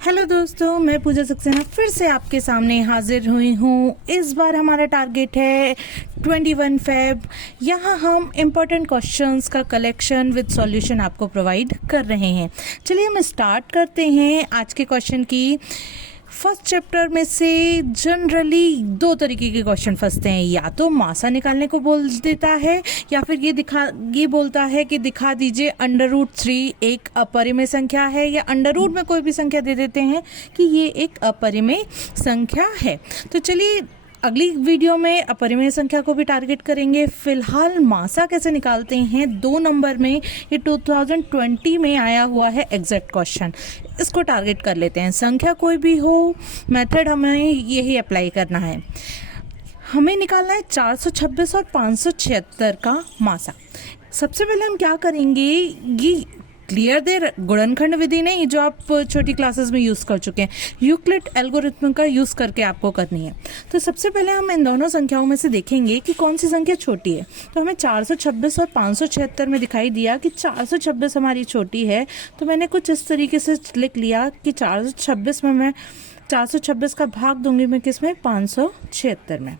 Hello दोस्तों, मैं पूजा सक्सेना फिर से आपके सामने हाजिर हुई हूँ। इस बार हमारा टारगेट है 21 फेब। यहाँ हम इम्पोर्टेंट क्वेश्चंस का कलेक्शन विद सॉल्यूशन आपको प्रोवाइड कर रहे हैं। चलिए हम स्टार्ट करते हैं आज के क्वेश्चन की। फर्स्ट चैप्टर में से जनरली दो तरीके के क्वेश्चन फंसते हैं, या तो मासा निकालने को बोल देता है या फिर ये बोलता है कि दिखा दीजिए अंडर रूट 3 एक अपरिमेय संख्या है, या अंडर रूट में कोई भी संख्या दे देते हैं कि ये एक अपरिमेय संख्या है। तो चलिए अगली वीडियो में अपरिमेय संख्या को भी टारगेट करेंगे। फिलहाल मासा कैसे निकालते हैं 2 नंबर में, ये 2020 में आया हुआ है एग्जैक्ट क्वेश्चन, इसको टारगेट कर लेते हैं। संख्या कोई भी हो, मेथड हमें यही अप्लाई करना है। हमें निकालना है 426 और 576 का मासा। सबसे पहले हम क्या करेंगे, ये क्लियर दे गुणनखंड विधि नहीं जो आप छोटी क्लासेस में यूज़ कर चुके हैं, यूक्लिड एल्गोरिथम का यूज़ करके आपको करनी है। तो सबसे पहले हम इन दोनों संख्याओं में से देखेंगे कि कौन सी संख्या छोटी है। तो हमें 426 और 576 में दिखाई दिया कि 426 हमारी छोटी है, तो मैंने कुछ इस तरीके से लिख लिया कि 426 में मैं 426 का भाग दूंगी मैं किस में, 576 में।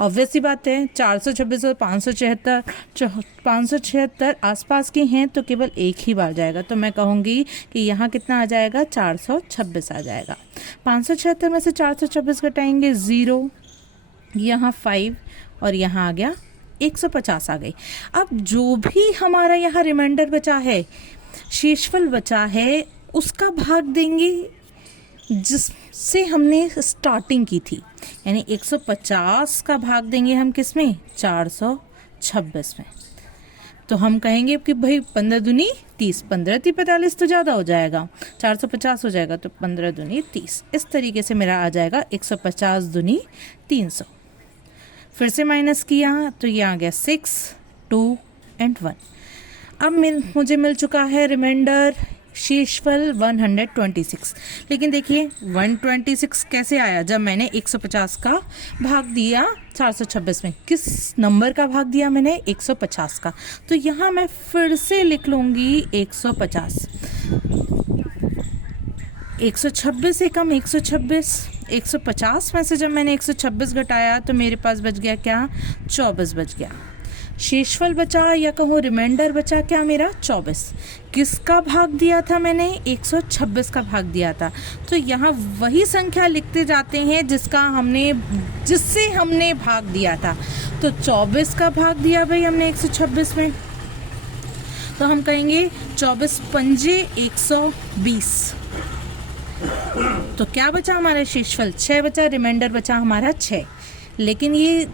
ऑब्वियस सी बात है, 426 और 576 आसपास की हैं तो केवल एक ही बार जाएगा, तो मैं कहूँगी कि यहाँ कितना आ जाएगा, 426 आ जाएगा। 576 में से 426 घटाएंगे 0, यहाँ 5 और यहाँ आ गया 150 आ गई। अब जो भी हमारा यहाँ रिमाइंडर बचा है, शेषफल बचा है, उसका भाग देंगे जिससे हमने स्टार्टिंग की थी, यानी 150 का भाग देंगे हम किस में, 426 में। तो हम कहेंगे कि भाई 15 दूनी 30, 15 × 45 तो ज़्यादा हो जाएगा, 450 हो जाएगा, तो 15 दूनी 30। इस तरीके से मेरा आ जाएगा 150 दूनी 300। फिर से माइनस किया तो ये आ गया 6, 2 और 1। अब मुझे मिल चुका है रिमाइंडर शेषफल 126। लेकिन देखिए 126 कैसे आया, जब मैंने 150 का भाग दिया 426 में। किस नंबर का भाग दिया मैंने, 150 का। तो यहाँ मैं फिर से लिख लूँगी 150। 126 से कम 126, 150 में से जब मैंने 126 घटाया तो मेरे पास बच गया क्या, 24 बच गया। शेषफल बचा या कहूँ रिमाइंडर बचा क्या मेरा, 24। किसका भाग दिया था मैंने, 126 का भाग दिया था। तो यहाँ वही संख्या लिखते जाते हैं जिससे हमने भाग दिया था। तो 24 का भाग दिया भाई हमने 126 में, तो हम कहेंगे 24 पंजे 120। तो क्या बचा हमारा शेषफल, 6 बचा, रिमाइंडर बचा हमारा 6। लेकिन ये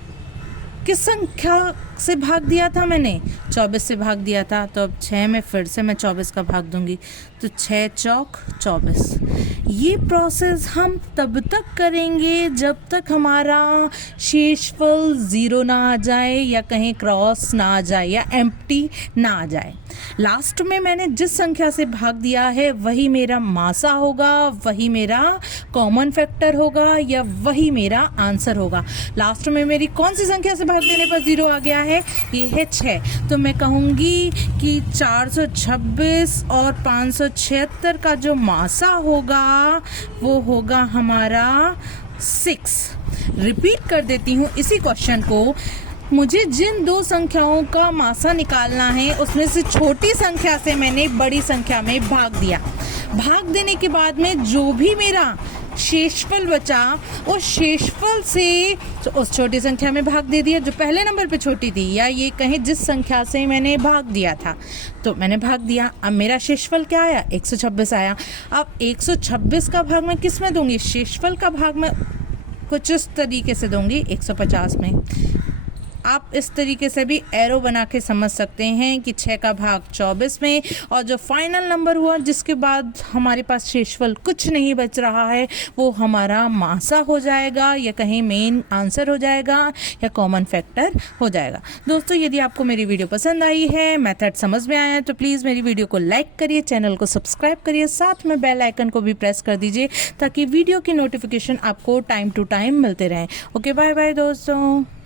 किस संख्या से भाग दिया था मैंने, 24 से भाग दिया था। तो अब 6 में फिर से मैं 24 का भाग दूंगी, तो 6 चौक 24। ये प्रोसेस हम तब तक करेंगे जब तक हमारा शेषफल 0 ना आ जाए, या कहीं क्रॉस ना आ जाए, या एम्प्टी ना आ जाए। लास्ट में मैंने जिस संख्या से भाग दिया है वही मेरा मासा होगा, वही मेरा कॉमन फैक्टर होगा, या वही मेरा आंसर होगा। लास्ट में मेरी कौन सी संख्या से भाग देने पर 0 आ गया है, ये है 6। तो मैं कहूँगी कि 426 और 576 का जो मासा होगा वो होगा हमारा 6। रिपीट कर देती हूँ इसी क्वेश्चन को। मुझे जिन 2 संख्याओं का मासा निकालना है उसमें से छोटी संख्या से मैंने बड़ी संख्या में भाग दिया। भाग देने के बाद में जो भी मेरा शेषफल बचा, उस शेषफल से तो उस छोटी संख्या में भाग दे दिया जो पहले नंबर पे छोटी थी, या ये कहें जिस संख्या से मैंने भाग दिया था, तो मैंने भाग दिया। अब मेरा शेषफल क्या आया, 126 आया। अब 126 का भाग मैं किस में दूंगी, शेषफल का भाग मैं कुछ इस तरीके से दूंगी 150 में। आप इस तरीके से भी एरो बना के समझ सकते हैं कि 6 का भाग 24 में, और जो फाइनल नंबर हुआ जिसके बाद हमारे पास शेषफल कुछ नहीं बच रहा है, वो हमारा मासा हो जाएगा, या कहीं मेन आंसर हो जाएगा, या कॉमन फैक्टर हो जाएगा। दोस्तों, यदि आपको मेरी वीडियो पसंद आई है, मेथड समझ में आया है, तो प्लीज़ मेरी वीडियो को लाइक करिए, चैनल को सब्सक्राइब करिए, साथ में बेल आइकन को भी प्रेस कर दीजिए ताकि वीडियो की नोटिफिकेशन आपको टाइम टू टाइम मिलते रहें। ओके, बाय बाय दोस्तों।